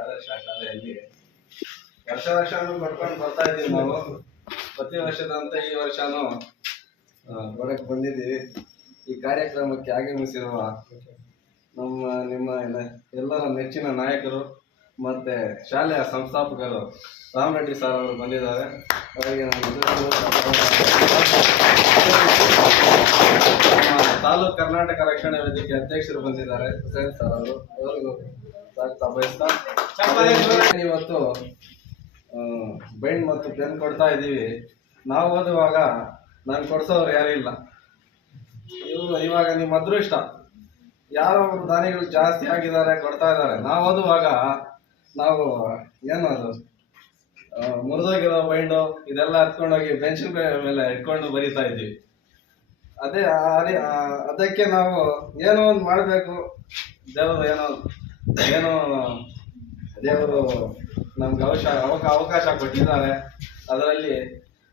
ಆದರ್ಶ ಶಾಲೆಯಲ್ಲಿ ವರ್ಷನೂ ಕೊಡ್ಕೊಂಡು ಬರ್ತಾ ಇದ್ದೀವಿ ನಾವು. ಪ್ರತಿ ವರ್ಷದಂತೆ ಈ ವರ್ಷನೂ ಕೊಡಕ್ಕೆ ಬಂದಿದ್ದೀವಿ. ಈ ಕಾರ್ಯಕ್ರಮಕ್ಕೆ ಆಗಮಿಸಿರುವ ನಿಮ್ಮ ಎಲ್ಲರ ನೆಚ್ಚಿನ ನಾಯಕರು ಮತ್ತೆ ಶಾಲೆಯ ಸಂಸ್ಥಾಪಕರು ರಾಮರೆಡ್ಡಿ ಸರ್ ಅವರು ಬಂದಿದ್ದಾರೆ. ಅವರಿಗೆ ತಾಲೂಕು ಕರ್ನಾಟಕ ರಕ್ಷಣಾ ವೇದಿಕೆ ಅಧ್ಯಕ್ಷರು ಬಂದಿದ್ದಾರೆ, ಹುಸೇನ್ ಸರ್ ಅವರು. ಅವರಿಗೂ ಸ್ವಾಗತ ಬಯಸ್ತಾ ಇವತ್ತು ಬೈಂಡ್ ಮತ್ತು ಪೆನ್ ಕೊಡ್ತಾ ಇದ್ದೀವಿ. ನಾವು ಓದುವಾಗ ನಾನು ಕೊಡ್ಸೋರು ಯಾರು ಇಲ್ಲ. ಇವಾಗ ನಿಮ್ಮ ಅದೃಷ್ಟ, ಯಾರೋ ಒಬ್ರು ದಾನಿಗಳು ಜಾಸ್ತಿ ಆಗಿದ್ದಾರೆ, ಕೊಡ್ತಾ ಇದ್ದಾರೆ. ನಾವು ಓದುವಾಗ ನಾವು ಏನದು ಮುರಿದೋಗಿರೋ ಬೈಂಡು ಇದೆಲ್ಲ ಹತ್ಕೊಂಡೋಗಿ ಬೆಂಚ್ ಮೇಲೆ ಇಟ್ಕೊಂಡು ಬರೀತಾ ಇದ್ದೀವಿ. ಅದಕ್ಕೆ ನಾವು ಏನೋ ಒಂದು ಮಾಡಬೇಕು. ದೇವರು ಏನೋ ದೇವರು ನಮ್ಗೆ ಅವಕಾಶ ಕೊಟ್ಟಿದ್ದಾರೆ. ಅದರಲ್ಲಿ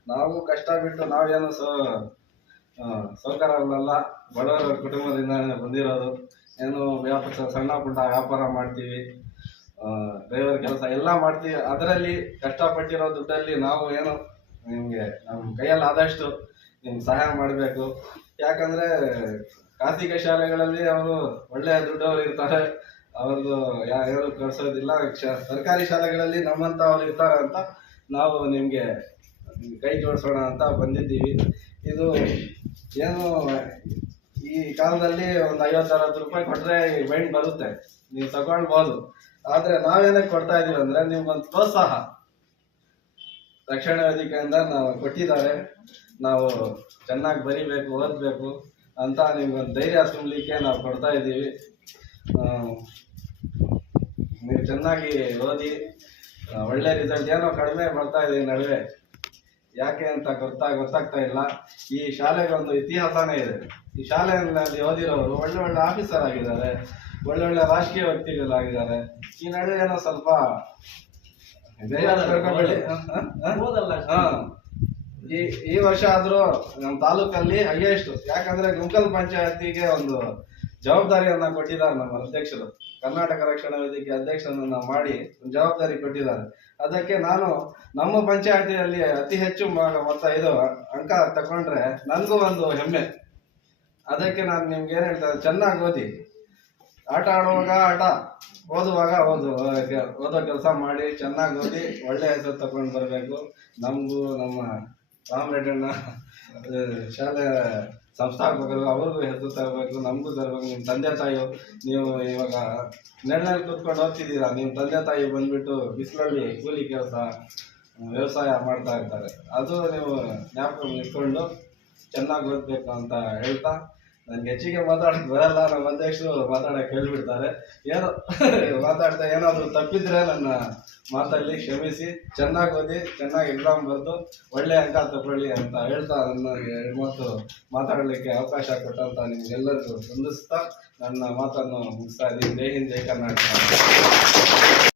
ನಾವು ಕಷ್ಟ ಬಿಟ್ಟು ನಾವೇನು ಸೌಕರ್ಯಗಳಲ್ಲ, ಬಡವರ ಕುಟುಂಬದಿಂದ ಬಂದಿರೋದು. ಏನು ಸಣ್ಣ ಪುಟ್ಟ ವ್ಯಾಪಾರ ಮಾಡ್ತೀವಿ, ಡ್ರೈವರ್ ಕೆಲಸ ಎಲ್ಲ ಮಾಡ್ತೀವಿ. ಅದರಲ್ಲಿ ಕಷ್ಟಪಟ್ಟಿರೋ ದುಡ್ಡಲ್ಲಿ ನಾವು ಏನು ನಿಮಗೆ ನಮ್ಮ ಕೈಯಲ್ಲಿ ಆದಷ್ಟು ನಿಮ್ಗೆ ಸಹಾಯ ಮಾಡಬೇಕು. ಯಾಕಂದರೆ ಖಾಸಗಿ ಶಾಲೆಗಳಲ್ಲಿ ಅವರು ಒಳ್ಳೆಯ ದುಡ್ಡವರು ಇರ್ತಾರೆ, ಅವ್ರದ್ದು ಯಾರು ಕಳಿಸೋದಿಲ್ಲ. ಸರ್ಕಾರಿ ಶಾಲೆಗಳಲ್ಲಿ ನಮ್ಮಂತ ಅವ್ರು ಇರ್ತಾರೆ ಅಂತ ನಾವು ನಿಮಗೆ ಕೈ ಜೋಡಿಸೋಣ ಅಂತ ಬಂದಿದ್ದೀವಿ. ಇದು ಏನು ಈ ಕಾಲದಲ್ಲಿ ಒಂದು 50-60 ರೂಪಾಯಿ ಕೊಟ್ಟರೆ ಈ ಬೈಂಡ್ ಬರುತ್ತೆ, ನೀವು ತಗೊಳ್ಬೋದು. ಆದರೆ ನಾವೇನಕ್ಕೆ ಕೊಡ್ತಾ ಇದ್ದೀವಿ ಅಂದರೆ ನಿಮ್ಗೊಂದು ಪ್ರೋತ್ಸಾಹ ರಕ್ಷಣಾ ವೇದಿಕೆಯಿಂದ ನಾವು ಕೊಟ್ಟಿದ್ದಾರೆ. ನಾವು ಚೆನ್ನಾಗಿ ಬರಿಬೇಕು, ಓದಬೇಕು ಅಂತ ನಿಮ್ಗೊಂದು ಧೈರ್ಯ ತುಂಬಲಿಕ್ಕೆ ನಾವು ಕೊಡ್ತಾ ಇದ್ದೀವಿ. ನೀವು ಚೆನ್ನಾಗಿ ಓದಿ ಒಳ್ಳೆ ರಿಸಲ್ಟ್. ಏನೋ ಕಡಿಮೆ ಬರ್ತಾ ಇದೆ ನಡುವೆ, ಯಾಕೆ ಅಂತ ಗೊತ್ತಾಗ್ತಾ ಇಲ್ಲ. ಈ ಶಾಲೆಗೆ ಒಂದು ಇತಿಹಾಸನೇ ಇದೆ. ಈ ಶಾಲೆಯಲ್ಲಿ ಓದಿರೋರು ಒಳ್ಳೆ ಆಫೀಸರ್ ಆಗಿದ್ದಾರೆ, ಒಳ್ಳೊಳ್ಳೆ ರಾಜಕೀಯ ವ್ಯಕ್ತಿಗಳಾಗಿದ್ದಾರೆ. ಈ ನಡುವೆ ಏನೋ ಸ್ವಲ್ಪ ಈ ವರ್ಷ ಆದ್ರೂ ನಮ್ಮ ತಾಲೂಕಲ್ಲಿ ಹೈಯೆಸ್ಟ್. ಯಾಕಂದ್ರೆ ಗುಂಕಲ್ ಪಂಚಾಯತಿಗೆ ಒಂದು ಜವಾಬ್ದಾರಿಯನ್ನ ಕೊಟ್ಟಿದ್ದಾರೆ ನಮ್ಮ ಅಧ್ಯಕ್ಷರು. ಕರ್ನಾಟಕ ರಕ್ಷಣಾ ವೇದಿಕೆ ಅಧ್ಯಕ್ಷರನ್ನ ಮಾಡಿ ಜವಾಬ್ದಾರಿ ಕೊಟ್ಟಿದ್ದಾರೆ. ಅದಕ್ಕೆ ನಾನು ನಮ್ಮ ಪಂಚಾಯತಿಯಲ್ಲಿ ಅತಿ ಹೆಚ್ಚು ಇದು ಅಂಕ ತಗೊಂಡ್ರೆ ನನಗೂ ಒಂದು ಹೆಮ್ಮೆ. ಅದಕ್ಕೆ ನಾನು ನಿಮ್ಗೆ ಏನ್ ಹೇಳ್ತಾರೆ, ಚೆನ್ನಾಗಿ ಓದಿ, ಆಟ ಆಡುವಾಗ ಆಟ, ಓದುವಾಗ ಓದೋ ಕೆಲಸ ಮಾಡಿ ಚೆನ್ನಾಗಿ ಓದಿ ಒಳ್ಳೆ ಹೆಸರು ತಗೊಂಡು ಬರಬೇಕು. ನಮಗೂ ನಮ್ಮ ರಾಮರೆಡ್ಡಣ್ಣ ಶಾಲೆ ಸಂಸ್ಥಾಪಕರು ಅವ್ರಿಗೂ ಹೆಸರು ತರಬೇಕು, ನಮಗೂ ತರಬೇಕು. ನಿಮ್ಮ ತಂದೆ ತಾಯಿ, ನೀವು ಇವಾಗ ನೆರಳಲ್ಲಿ ಕೂತ್ಕೊಂಡು ಓದ್ತಿದ್ದೀರಾ, ನಿಮ್ಮ ತಂದೆ ತಾಯಿ ಬಂದ್ಬಿಟ್ಟು ಬಿಸಿಲಲ್ಲಿ ಕೂಲಿ ಕೆಲಸ ವ್ಯವಸಾಯ ಮಾಡ್ತಾ ಇರ್ತಾರೆ. ಅದು ನೀವು ಜ್ಞಾಪಕ ಇಟ್ಕೊಂಡು ಚೆನ್ನಾಗಿ ಓದಬೇಕು ಅಂತ ಹೇಳ್ತಾ, ನನ್ಗೆ ಹೆಚ್ಚಿಗೆ ಮಾತಾಡಕ್ಕೆ ಬರಲ್ಲ. ನಮ್ಮ ಅಧ್ಯಕ್ಷರು ಮಾತಾಡಕ್ಕೆ ಹೇಳ್ಬಿಡ್ತಾರೆ. ಏನೋ ಮಾತಾಡ್ತಾ ಏನಾದರೂ ತಪ್ಪಿದ್ರೆ ನನ್ನ ಮಾತಲ್ಲಿ ಕ್ಷಮಿಸಿ. ಚೆನ್ನಾಗಿ ಓದಿ, ಚೆನ್ನಾಗಿ ಎಕ್ಸಾಮ್ ಬರೆದು ಒಳ್ಳೆ ಅಂಕ ತಗೊಳ್ಳಿ ಅಂತ ಹೇಳ್ತಾ ನನ್ನ 2 ಮಾತು ಮಾತಾಡಲಿಕ್ಕೆ ಅವಕಾಶ ಕೊಟ್ಟಂತ ನಿಮ್ಗೆಲ್ಲರಿಗೂ ವಂದಿಸ್ತಾ ನನ್ನ ಮಾತನ್ನು ಮುಗಿಸ್ತಾ ಇದ್ದೀನಿ. ಜೈ ಹಿಂದ್, ಜೈ ಕರ್ನಾಟಕ.